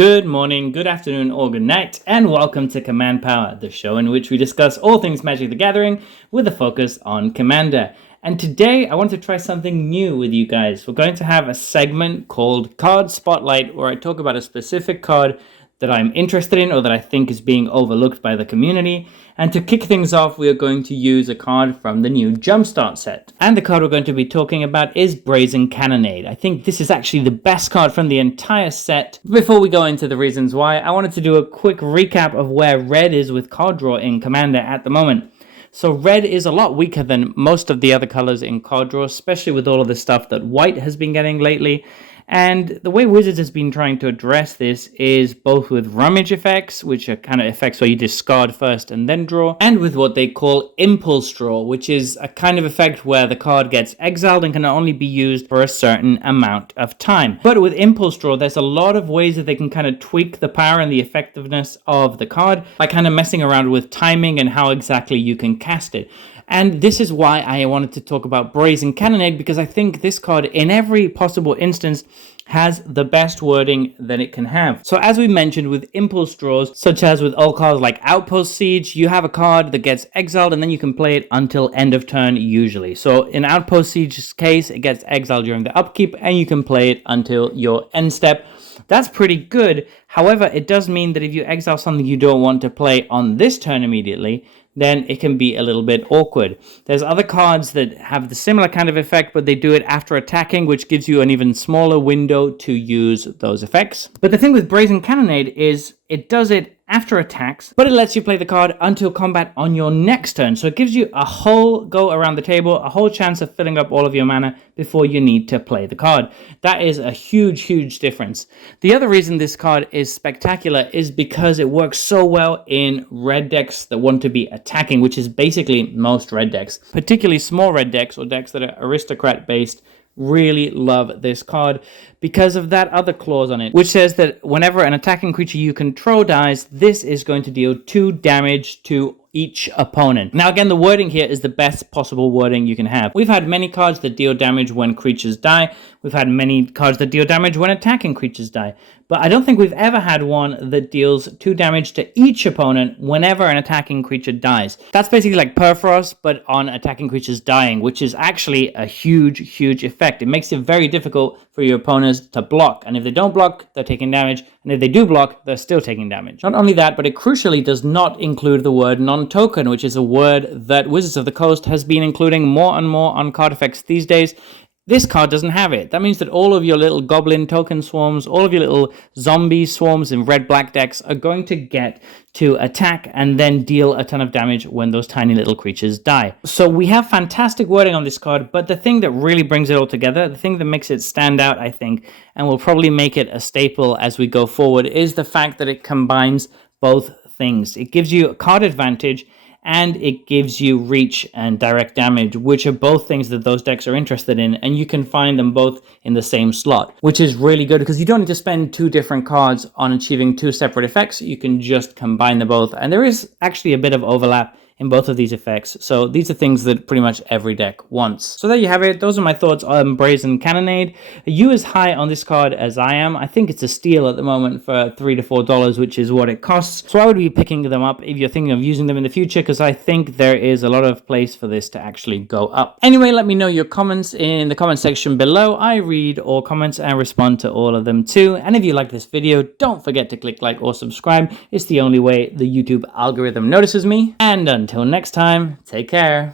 Good morning, good afternoon, or good night, and welcome to Command Power, the show in which we discuss all things Magic the Gathering with a focus on Commander. And today I want to try something new with you guys. We're going to have a segment called Card Spotlight, where I talk about a specific card that I'm interested in or that I think is being overlooked by the community. And to kick things off, we are going to use a card from the new Jumpstart set. And the card we're going to be talking about is Brazen Cannonade. I think this is actually the best card from the entire set. Before we go into the reasons why, I wanted to do a quick recap of where red is with card draw in Commander at the moment. So red is a lot weaker than most of the other colors in card draw, especially with all of the stuff that white has been getting lately. And the way Wizards has been trying to address this is both with rummage effects, which are kind of effects where you discard first and then draw, and with what they call impulse draw, which is a kind of effect where the card gets exiled and can only be used for a certain amount of time. But with impulse draw, there's a lot of ways that they can kind of tweak the power and the effectiveness of the card by kind of messing around with timing and how exactly you can cast it. And this is why I wanted to talk about Brazen Cannonade, because I think this card, in every possible instance, has the best wording that it can have. So as we mentioned with impulse draws, such as with old cards like Outpost Siege, you have a card that gets exiled and then you can play it until end of turn usually. So in Outpost Siege's case, it gets exiled during the upkeep and you can play it until your end step. That's pretty good. However, it does mean that if you exile something you don't want to play on this turn immediately, then it can be a little bit awkward. There's other cards that have the similar kind of effect, but they do it after attacking, which gives you an even smaller window to use those effects. But the thing with Brazen Cannonade is it does it after attacks, but it lets you play the card until combat on your next turn. So it gives you a whole go around the table, a whole chance of filling up all of your mana before you need to play the card. That is a huge, huge difference. The other reason this card is spectacular is because it works so well in red decks that want to be attacking, which is basically most red decks. Particularly small red decks or decks that are aristocrat based really love this card because of that other clause on it, which says that whenever an attacking creature you control dies, this is going to deal 2 damage to each opponent. Now again, the wording here is the best possible wording you can have. We've had many cards that deal damage when creatures die. We've had many cards that deal damage when attacking creatures die. But I don't think we've ever had one that deals 2 damage to each opponent whenever an attacking creature dies. That's basically like Perforos, but on attacking creatures dying, which is actually a huge, huge effect. It makes it very difficult for your opponents to block. And if they don't block, they're taking damage. And if they do block, they're still taking damage. Not only that, but it crucially does not include the word non-token, which is a word that Wizards of the Coast has been including more and more on card effects these days. This card doesn't have it. That means that all of your little goblin token swarms, all of your little zombie swarms in red-black decks are going to get to attack and then deal a ton of damage when those tiny little creatures die. So we have fantastic wording on this card, but the thing that really brings it all together, the thing that makes it stand out, I think, and will probably make it a staple as we go forward, is the fact that it combines both things. It gives you a card advantage and it gives you reach and direct damage, which are both things that those decks are interested in, and you can find them both in the same slot, which is really good because you don't need to spend 2 different cards on achieving 2 separate effects. You can just combine them both, and there is actually a bit of overlap in both of these effects. So these are things that pretty much every deck wants. So there you have it. Those are my thoughts on Brazen Cannonade. Are you as high on this card as I am? I think it's a steal at the moment for $3 to $4, which is what it costs. So I would be picking them up if you're thinking of using them in the future, because I think there is a lot of place for this to actually go up. Anyway, let me know your comments in the comment section below. I read all comments and respond to all of them too. And if you like this video, don't forget to click like or subscribe. It's the only way the YouTube algorithm notices me. And until next time, take care.